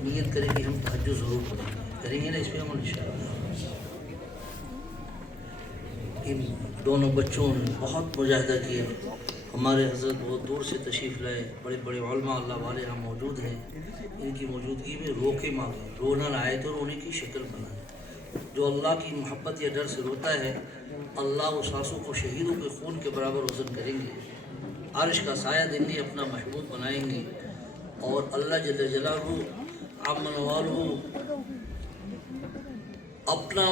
نیت کریں کہ ہم تہجد ضرور پڑھیں گے، کریں گے نا اس پہ عمل انشاءاللہ۔ ان دونوں بچوں نے بہت مجاہدہ کیا، ہمارے حضرت بہت دور سے تشریف لائے، بڑے بڑے علماء اللہ والے یہاں موجود ہیں، ان کی موجودگی میں رو کے مانگیں، رونا نہ آئے تو رونے کی شکل بنائیں۔ جو اللہ کی محبت یا ڈر سے روتا ہے، اللہ اس آنسو کو شہیدوں کے خون کے برابر وزن کریں گے، عرش کا سایہ دیں گے، اپنا محبوب بنائیں گے، اور اللہ جل جلالہ عم نوالہ اپنا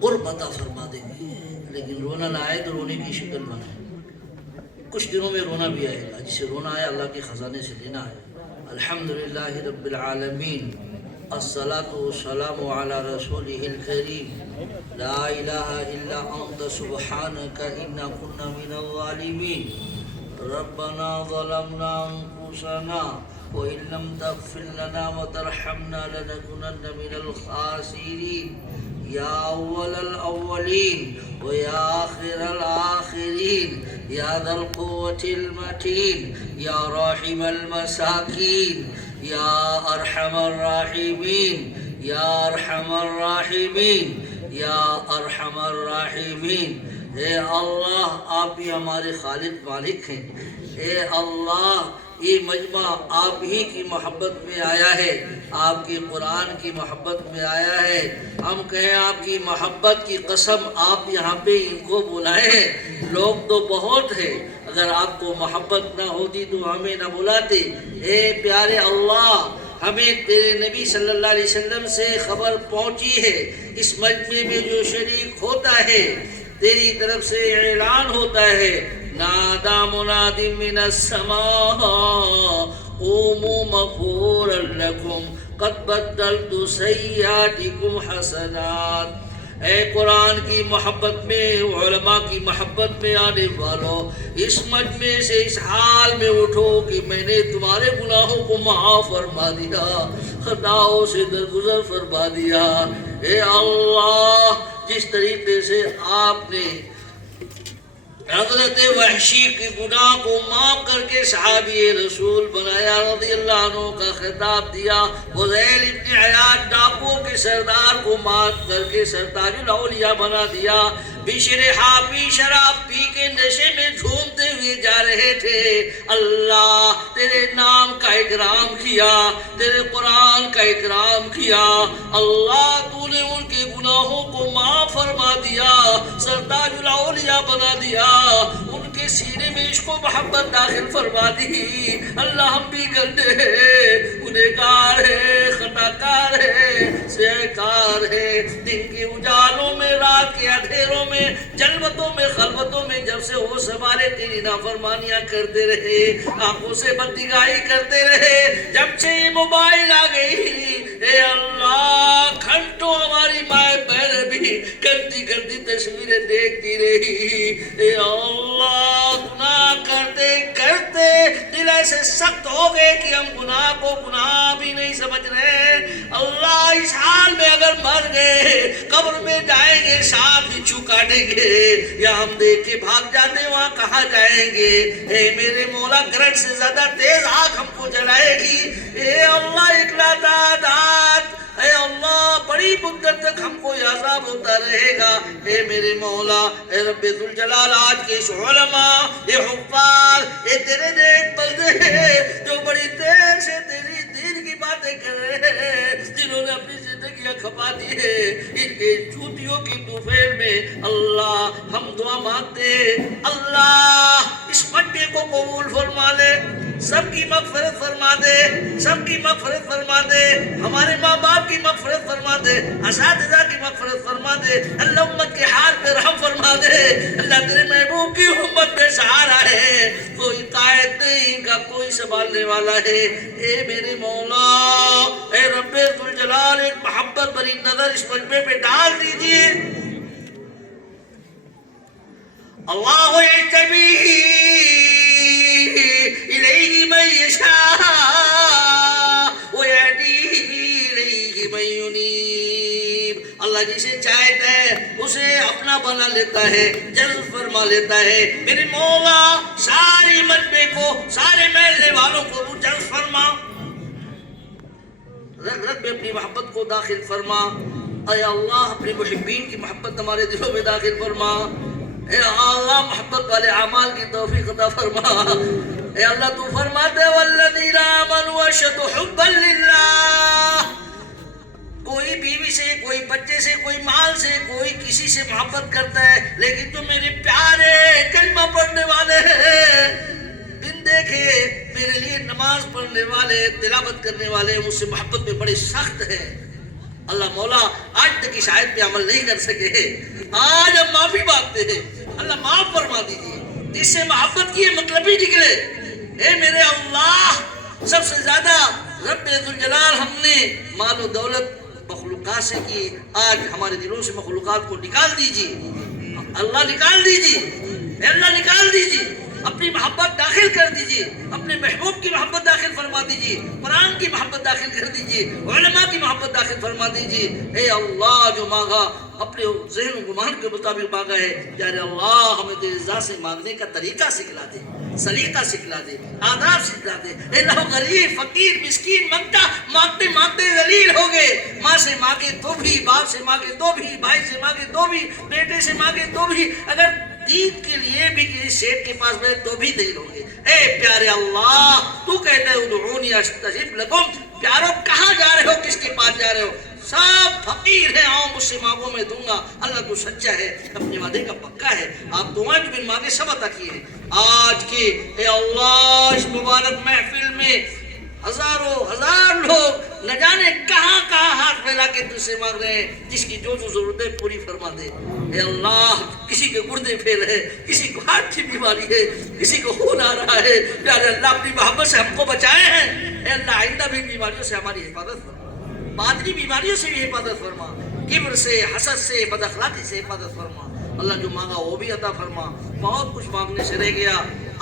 قرب عطا فرما دیں گے۔ لیکن رونا نہ آئے تو رونے کی شکل بنائیں۔ کچھ دنوں میں رونا بھی آئے گا، جسے رونا آیا اللہ کے خزانے سے لینا ہے۔ الحمدللہ رب العالمین، الصلاة والسلام علی رسولہ الکریم، لا الہ الا انت سبحانک انا کنا من الظالمین، ربنا ظلمنا انفسنا وإن لم تغفر لنا وترحمنا لنكونن من الخاسرين، يا أول الأولين ويا آخر الآخرين، يا ذا القوة المتين، يا راحم المساكين، يا أرحم الراحمين، يا أرحم الراحمين، يا أرحم الراحمين۔ اے اللہ، آپ ہی ہمارے خالق مالک ہیں۔ اے اللہ، یہ مجمع آپ ہی کی محبت میں آیا ہے، آپ کے قرآن کی محبت میں آیا ہے۔ ہم کہیں آپ کی محبت کی قسم، آپ یہاں پہ ان کو بلائیں۔ لوگ تو بہت ہیں، اگر آپ کو محبت نہ ہوتی تو ہمیں نہ بلاتے۔ اے پیارے اللہ، ہمیں تیرے نبی صلی اللہ علیہ وسلم سے خبر پہنچی ہے، اس مجمع میں جو شریک ہوتا ہے تیری طرف سے اعلان ہوتا ہے، نادا مناد من السماء قوموا مغفورا لکم قد بدلت سیئاتکم حسنات۔ اے قرآن کی محبت میں، علماء کی محبت میں آنے والوں، اس مجمع سے اس حال میں اٹھو کہ میں نے تمہارے گناہوں کو معاف فرما دیا، خطاؤں سے درگزر فرما دیا۔ اے اللہ، جس طریقے سے آپ نے حضرت وحشی کے گناہ کو معاف کر کے صحابی رسول بنایا، رضی اللہ عنہ کا خطاب دیا، فضیل ابن عیاض ڈاکو کے سردار کو معاف کر کے سرتاج الاولیاء بنا دیا، بشر حافی شراب پی کے نشے میں جھومتے ہوئے جا رہے تھے، اللہ تیرے نام کا اکرام کیا، تیرے قرآن کا اکرام کیا، اللہ تو نے ان کے گناہوں کو معاف فرما دیا، سرتاج الاولیاء بنا دیا، ان کے سینے میں عشق و محبت داخل فرما دی۔ اللہ ہم بھی گندے ہیں، گنہگار ہیں، خطاکار ہیں، سیہکار ہیں، دن کے اجالوں میں، رات کے اندھیروں میں، جلوتوں میں، خلوتوں میں جب سے وہ سوارے تیری نافرمانیاں کرتے رہے، آنکھوں سے بدنگاہی کرتے رہے، جب سے یہ موبائل آ گئی، اے اللہ گھنٹوں ہماری مائیں بہنیں بھی گندی گندی تصویریں دیکھتی رہی۔ اے اللہ، گناہ کرتے کرتے دل ایسے سخت ہو گئے کہ ہم گناہ کو گناہ بھی نہیں سمجھ رہے۔ اللہ، اس حال میں اگر مر گئے، قبر میں جائیں گے، سانپ بچھو کاٹیں گے، یا ہم دیکھ کے بھاگ جاتے وہاں کہاں جائیں گے؟ اے میرے مولا، گرج سے زیادہ تیز آگ ہم کو جلائے گی۔ اے اللہ، اکلاتا داد، اے اللہ، بڑی مدت تک ہم کو یہ عذاب ہوتا رہے گا۔ اے میرے مولا، اے رب ذوالجلال، آج کے اس علماء، یہ حفاظ، یہ تیرے نیک بندے ہیں جو بڑی دیر سے تیری دین کی باتیں کر رہے ہیں، جنہوں نے اپنی زندگیاں کھپا دی ہے ان کے جوتیوں کی طوفین میں، اللہ ہم دعا مانگتے ہیں، اللہ اس مجمع کو قبول فرما لے، سب کی مغفرت فرما دے، سب کی مغفرت فرما دے، ہمارے ماں باپ کی مغفرت فرما دے، اساتذہ کی مغفرت فرما دے، اللہ امت کے حال پہ رحم فرما دے۔ اللہ تیرے محبوب کی امت میں سہارا ہے، کوئی قائد نہیں، ان کا کوئی سنبھالنے والا ہے۔ اے میرے مولا، اے رب ذوالجلال، ایک محبت بری نظر اس مجمع پہ ڈال دیجئے۔ اللہ یجتبی الیہ من یشاء ویہدی الیہ من ینیب۔ اللہ جسے چاہتا ہے اسے اپنا بنا لیتا ہے، جذب فرما لیتا ہے۔ میرے مولا، ساری مجمع کو، سارے محلے والوں کو تو جذب فرما، رگ رگ میں اپنی محبت کو داخل فرما. اے اللہ اپنے محبین کی محبت ہمارے دلوں میں داخل فرما. اے اللہ محبت والے اعمال کی توفیق عطا فرما. اے اللہ تو فرماتے والذین آمنوا اشد حبا للہ. کوئی بیوی سے، کوئی بچے سے، کوئی مال سے، کوئی کسی سے محبت کرتا ہے، لیکن تو میرے پیارے کلمہ پڑھنے والے ہیں، دن دیکھے میرے لیے نماز پڑھنے والے، تلاوت کرنے والے مجھ سے محبت میں بڑے سخت ہیں. اللہ مولا آج تک اس آیت پہ عمل نہیں کر سکے، آج ہم معافی مانگتے ہیں. اللہ معاف فرما دیجیے. جس سے محبت کی مطلب ہی نکلے. اے میرے اللہ سب سے زیادہ رب ذوالجلال ہم نے مال و دولت مخلوقات سے کی، آج ہمارے دلوں سے مخلوقات کو نکال دیجیے. اللہ نکال دیجیے. اے اللہ نکال دیجیے. اپنی محبت داخل کر دیجیے. اپنے محبوب کی محبت داخل فرما دیجیے. قرآن کی محبت داخل کر دیجیے. علماء کی محبت داخل فرما دیجیے. اے اللہ جو مانگا اپنے ذہن و گمان کے مطابق مانگا ہے، یار اللہ ہمیں تیری ذات سے مانگنے کا طریقہ سکھلا دے، سلیقہ سکھلا دے، آداب سکھلا دے. اے اللہ غریب فقیر مسکین مانگتا مانگتے مانگتے ذلیل ہو گئے. ماں سے مانگے تو بھی، باپ سے مانگے تو بھی، بھائی سے مانگے تو بھی، بیٹے سے مانگے تو بھی، اگر دین کے لیے بھی کسی شیخ کے پاس گئے تو بھی دلیل ہوں گے. اے پیارے اللہ تو کہتا ہے ادعونی استجب لکم. پیارو کہاں جا رہے ہو، کس کے پاس جا رہے ہو؟ سب فقیر ہیں، آؤ مجھ سے مانگو میں دوں گا. اللہ تو سچا ہے، اپنے وعدے کا پکا ہے. آپ دعائیں جو بن مانگے سب عطا کیے ہیں. آج کے اے اللہ اس مبارک محفل میں ہزاروں ہزار لوگ نہ جانے کہاں کہاں ہاتھ پھیلا کے تجھ سے مانگ رہے ہیں. جس کی جو ضرورتیں پوری فرما دے. اے اللہ کسی کے گردے پھیل ہے، کسی کو ہارٹ کی بیماری ہے، کسی کو خون آ رہا ہے، پیارے اللہ اپنی محبت سے ہم کو بچائے ہیں. اے اللہ آئندہ بھی بیماریوں سے ہماری حفاظت فرما، باطنی بیماریوں سے بھی حفاظت فرما، کبر سے، حسد سے، بد اخلاقی سے حفاظت فرما. اللہ جو مانگا وہ بھی عطا فرما. بہت کچھ مانگنے سے رہ گیا،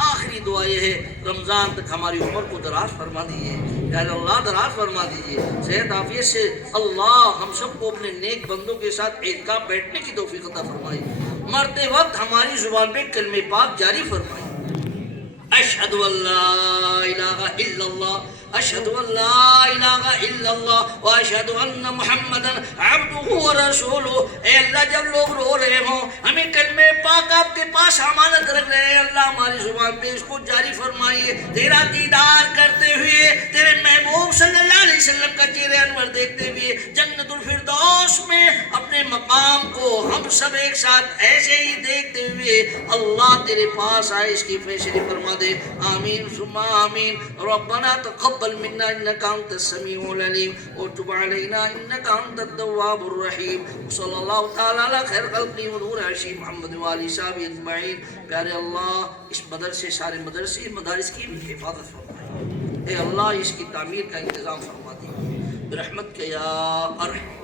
آخری دعا یہ ہے رمضان تک ہماری عمر کو دراز فرما دیجیے. یا اللہ دراز فرما دیجیے، صحت عافیت سے اللہ ہم سب کو اپنے نیک بندوں کے ساتھ عیدگاہ بیٹھنے کی توفیق عطا فرمائی. مرتے وقت ہماری زبان پہ کلمہ پاک جاری فرمائی. اشہد ان لا الہ الا اللہ، اشہد ان لا الہ الا اللہ، واشہد ان محمدا عبدہ ورسولہ. اے اللہ جب لوگ رو رہے ہوں، ہمیں کلمہ پاک آپ کے پاس امانت رکھ رہے ہیں، اللہ ہماری زبان پہ اس کو جاری فرمائیے. تیرا دیدار کرتے ہوئے، تیرے محبوب صلی اللہ علیہ وسلم کا چہرہ انور دیکھتے ہوئے جنت الفردوس میں اپنے مقام کو ہم سب ایک ساتھ ایسے ہی دیکھتے ہوئے اللہ تیرے پاس آئے، اس کی فیصلے فرما دے. آمین ثم آمین. ربنا تقبل منا انك انت السميع العليم وتب علينا انك انت التواب الرحيم. صلی اللہ تعالی علی خیر خلقہ ونور عرشہ محمد وآلہ صحابہ اجمعین. پیارے اللہ اس مدرسے، سارے مدرسے مدارس کی بھی حفاظت فرمائے. اے اللہ اس کی تعمیر کا انتظام فرما دے برحمتک یا ارحم.